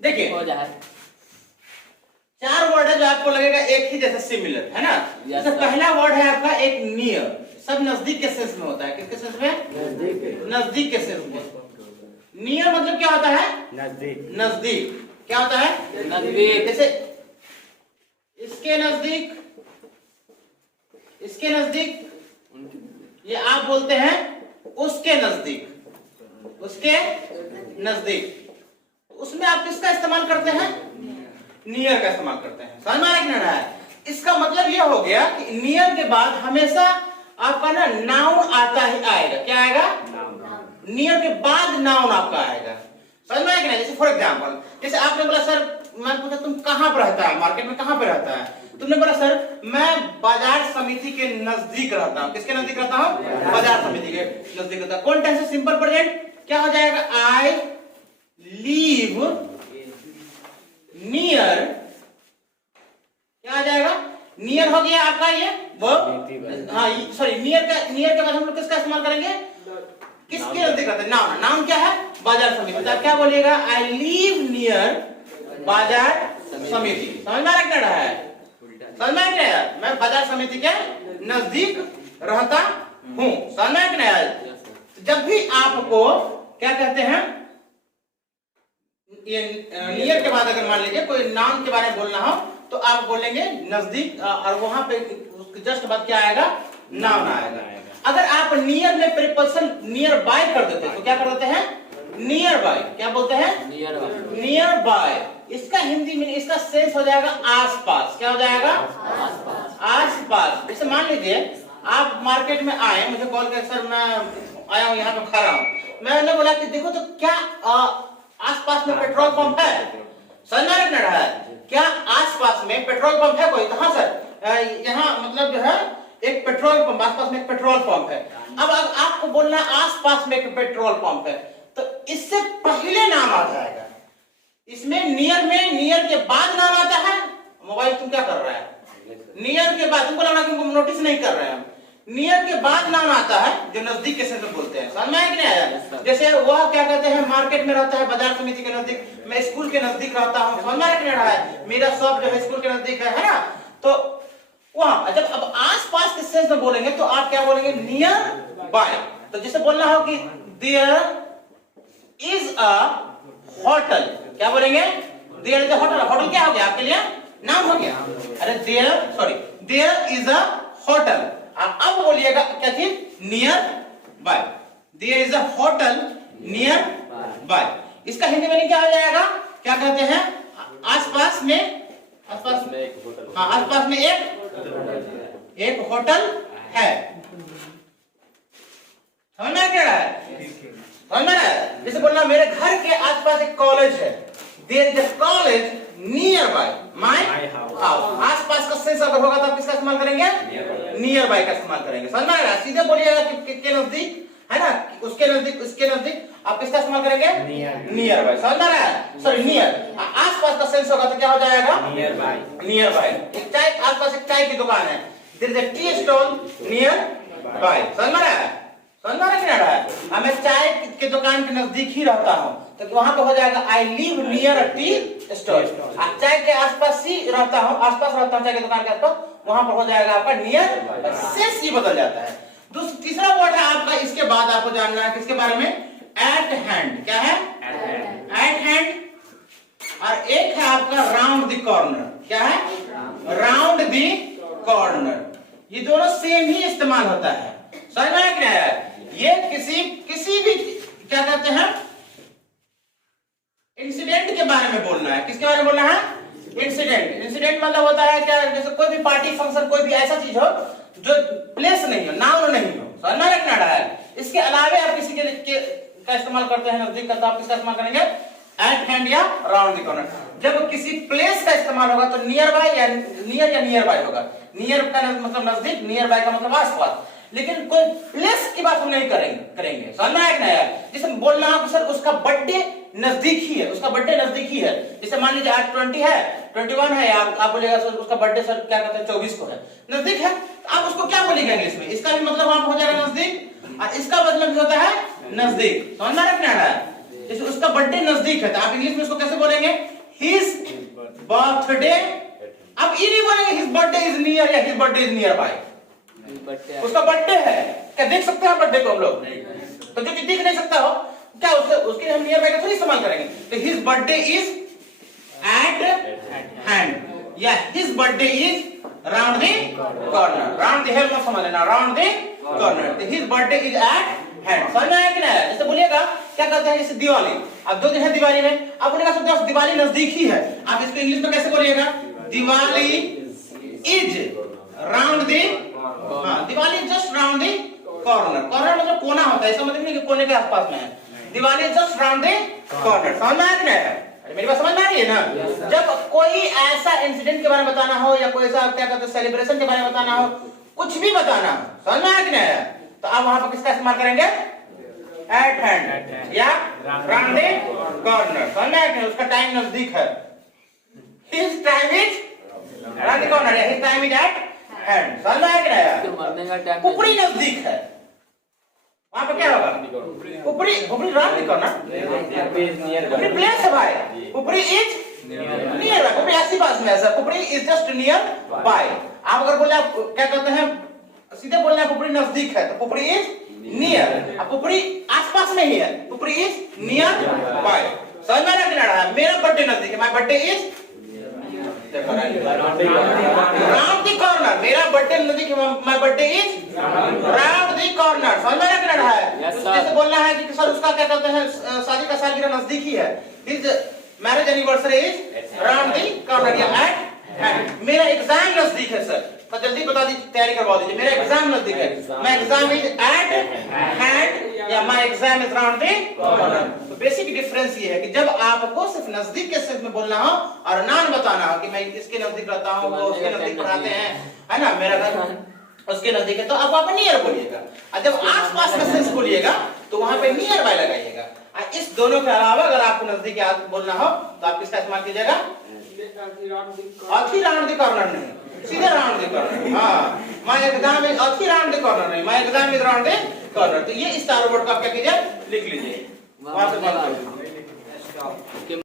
देखिए 4 वर्ड है जो आपको लगेगा एक ही जैसा सिमिलर है ना। जैसे पहला वर्ड है आपका एक नियर, सब नजदीक के सेंस में होता है। किसके सेंस में? नजदीक के सेंस में। नियर मतलब क्या होता है? नजदीक। नजदीक क्या होता है? नजदीक। जैसे इसके नजदीक, इसके नजदीक, ये आप बोलते हैं उसके नजदीक, उसके नजदीक। उसमें आप किसका इस्तेमाल करते हैं? नियर का इस्तेमाल करते हैं। समझ में आ रहा है? इसका मतलब यह हो गया कि नियर के बाद हमेशा आपका ना नाउन आता ही आएगा। क्या आएगा? नियर के बाद नाउन आपका आएगा। समझ में आएगा? जैसे फॉर एग्जांपल, जैसे आपने बोला सर, मैं पूछा तुम कहां पर रहता है, मार्केट में कहां पर रहता है? तुमने बोला सर मैं बाजार समिति के नजदीक रहता हूं। किसके नजदीक रहता हूं? बाजार समिति के नजदीक रहता हूं। कौन टेंस है? Simple present. क्या हो जाएगा? I leave near. क्या आ जाएगा? नियर हो गया आपका ये वर्ब। हाँ सॉरी, नियर के बाद हम लोग किसका इस्तेमाल करेंगे? किसके नजदीक रहता है? नाउन। नाउन क्या है? बाजार समिति। तो आप क्या बोलिएगा? आई लीव नियर बाजार समिति। समझ में आ रहा है? समझ में आ रहा है? मैं बाजार समिति के नजदीक रहता हूं। समझ में आ रहा है? जब भी आपको क्या कहते हैं, ये नियर के बाद अगर मान लीजिए कोई नाउन के बारे में बोलना हो तो आप बोलेंगे नजदीक, और वहां पे उसके जस्ट बाद क्या आएगा? नाउन आएगा। अगर आप नियर में प्रीपोजिशन नियर बाय कर देते तो क्या कर देते हैं? Near by. क्या बोलते हैं? Near by. इसका हिंदी में इसका सेंस हो जाएगा आसपास। क्या हो जाएगा? आसपास। जैसे मान लीजिए आप मार्केट में आए, मुझे कॉल कर सर मैं आया हूं, यहाँ पे खड़ा हूं। मैंने बोला कि देखो तो क्या आसपास में पेट्रोल पंप है? समझ में रहा है? क्या आसपास में पेट्रोल पंप है कोई? कहां सर? यहाँ मतलब जो है एक पेट्रोल पंप, आसपास में एक पेट्रोल पंप है। अब आपको बोलना आसपास में एक पेट्रोल पंप है तो इससे पहले नाम आ जाएगा। इसमें नियर में नियर के बाद नाम आता है। मोबाइल तुम क्या कर रहा है? नियर के बाद तुमको लगा तुमको नोटिस नहीं कर रहे हैं। नियर के बाद नाम आता है जो नजदीक के सेंस में बोलते हैं। समझ में आया कि नहीं आया? जैसे वह क्या कहते हैं, मार्केट में रहता है बाजार समिति के नजदीक, मैं स्कूल के नजदीक रहता हूँ। समझ में आया कि नहीं रहा है? मेरा शॉप जो है स्कूल के नजदीक है ना। तो वहां जब अब आसपास के सेंस में बोलेंगे तो आप क्या बोलेंगे? Near by. तो जैसे बोलना हो कि देयर इज अ होटल, क्या बोलेंगे? There is a hotel. Hotel क्या हो गया आपके लिए? नाम हो गया। अरे देयर इज अ होटल। अब बोलिएगा क्या चीज? Nearby. There is a hotel nearby. इसका हिंदी में क्या हो जाएगा? क्या कहते हैं? आसपास में, आसपास में एक होटल। हाँ, आसपास में एक होटल है। समझ में क्या है? समझ में है? जैसे बोलना मेरे घर के आसपास एक कॉलेज है। There is a college nearby my house. आसपास का सेंस अगर होगा तो आप किसका इस्तेमाल करेंगे? नियर बाय का इस्तेमाल करेंगे। समझ में आएगा? सीधे बोलिएगा के नजदीक है ना, उसके नजदीक, उसके नजदीक, आप किसका इस्तेमाल करेंगे? Nearby. समझ में आ रहा है? Sorry, near. आसपास का सेंस होगा तो क्या हो जाएगा? Nearby. Nearby. एक चाय, आसपास एक चाय की दुकान है। There is a tea stall nearby. समझ में आ रहा है? समझ में आ रहा है? मैं चाय की दुकान के नजदीक ही रहता हूं तो वहां पे हो जाएगा I live near a tea stall. चाय के आसपास ही रहता हूं, आसपास रहता हूं चाय की दुकान के आसपास, वहां पर हो जाएगा आपका नियर। सेंस ही बदल जाता है। तीसरा वर्ड है आपका, इसके बाद आपको जानना है किसके बारे में? Eight hand. क्या है? Eight hand. और एक है आपका राउंड द कॉर्नर। क्या है? Round the corner. ये दोनों सेम ही इस्तेमाल होता है। समझ में क्या है? ये किसी भी क्या कहते हैं इंसिडेंट के बारे में बोलना है। किसके बारे में बोलना है? इंसिडेंट। इंसिडेंट मतलब होता है क्या? जैसे कोई भी पार्टी फंक्शन, कोई भी ऐसा चीज हो जो प्लेस नहीं हो, नाउन नहीं हो। समझ में रखना है? इसके अलावा आप किसी के का इस्तेमाल करते हैं नजदीक का, तो आप किसका इस्तेमाल करेंगे? एट हैंड या राउंड द कॉर्नर। जब किसी प्लेस का इस्तेमाल होगा तो नियर बाय या नियर बाय होगा। नियर का मतलब नजदीक, नियर बाय का मतलब आसपास। लेकिन कोई प्लेस की बात हम नहीं करेंगे। समझ में आया? जैसे बोलना है सर उसका बर्थडे नजदीक ही है, उसका बर्थडे नजदीक ही है। जैसे मान लीजिए आज 20 है, 21 है, आप बोलेगा सर उसका बर्थडे सर क्या कहते हैं 24 को है, नजदीक है। आप उसको क्या बोलेंगे इंग्लिश में? इसका भी मतलब वहां हो जाएगा नजदीक, और इसका मतलब भी होता है नजदीक, समझ में आ रहा है? जैसे उसका बर्थडे नजदीक है तो आप इंग्लिश में उसको कैसे बोलेंगे? His birthday. अब ये नहीं बोलेंगे हिज बर्थडे इज नियर या his birthday is near by. उसका बर्थडे है, क्या देख सकते हैं बर्थडे को हम लोग? तो जो देख नहीं सकता हो क्या उसके हम नियर बाय का थोड़ी इस्तेमाल करेंगे। तो his birthday is at hand या his birthday is round the corner. Round the hair मत समझ लेना, राउंड द कॉर्नर। तो his birthday is at hand, समझ में आया कि नहीं? जैसे बोलिएगा क्या कहते हैं जैसे दिवाली, अब 2 दिन है दिवाली में, आप बोलेगा सब दिवाली नजदीक ही है, आप इसको इंग्लिश में कैसे बोलिएगा? दिवाली इज राउंड द, हाँ Diwali just round the corner. Corner मतलब कोना होता है, इसका मतलब नहीं कि कोने के आसपास में है। Diwali just round the corner, समझ में आया कि नहीं? मेरी बात समझ में आ रही है ना? जब कोई ऐसा इंसिडेंट के बारे में बताना हो या कोई ऐसा क्या कहते हैं सेलिब्रेशन के बारे में बताना हो, कुछ भी बताना हो, समझ में आया कि नहीं? तो आप वहां पर किसका इस्तेमाल करेंगे? एट हैंड या राउंड द कॉर्नर, समझ में आया कि नहीं? उसका टाइम नजदीक है, his time is round the corner, his time is at hand, समझ में आया कि नहीं? ऊपरी नजदीक है, वहां पे क्या होगा? ऊपरी, ऊपरी राउंड द कॉर्नर, ऊपरी प्लेस है भाई, ऊपरी इज नियर बाय, ऊपरी आस पास में है सर, ऊपरी इज जस्ट नियर बाय। आप अगर बोले आप क्या कहते हैं सीधे बोलना है ऊपरी नजदीक है तो ऊपरी इज नियर, अब ऊपरी आसपास में ही है, ऊपरी इज नियर बाय। समझ में आ रहा है? मेरा बर्थडे नजदीक है, my birthday is round the corner. मेरा बर्थडे नजदीक है, my birthday is round the corner. समझ में आ रहा है? जैसे बोलना है कि सर उसका क्या कहते हैं शादी का सालगिरह नजदीक ही है, his marriage anniversary is round the corner या एट हैंड। मेरा एग्जाम नजदीक है सर, तो जल्दी बता दीजिए, तैयारी करवा दीजिए, मेरा एग्जाम नजदीक है, my exam is at hand या my exam is round the corner. तो बेसिक डिफरेंस ये है कि जब आपको सिर्फ नजदीक के सेंस में बोलना हो और नाम बताना हो कि मैं इसके नजदीक रहता हूं, वो उसके नजदीक पढ़ाते हैं, है ना, मेरा घर उसके नजदीक है, तो आप वहां पे नियर बोलिएगा। और जब आसपास का सेंस बोलिएगा तो वहां पे नियर बाय लगाइएगा। इस दोनों के अलावा अगर आपको नजदीक बोलना हो तो आप किसका इस्तेमाल कीजिएगा? अथी राउंड द कॉर्नर नहीं, सीधे राउंड द कॉर्नर। हाँ, माय एग्जाम इज अथी राउंड द कॉर्नर नहीं, my exam is round the corner. तो ये इस चारों वर्ड को आप क्या कीजिए, लिख लीजिए, वहां से बंद कर दीजिए।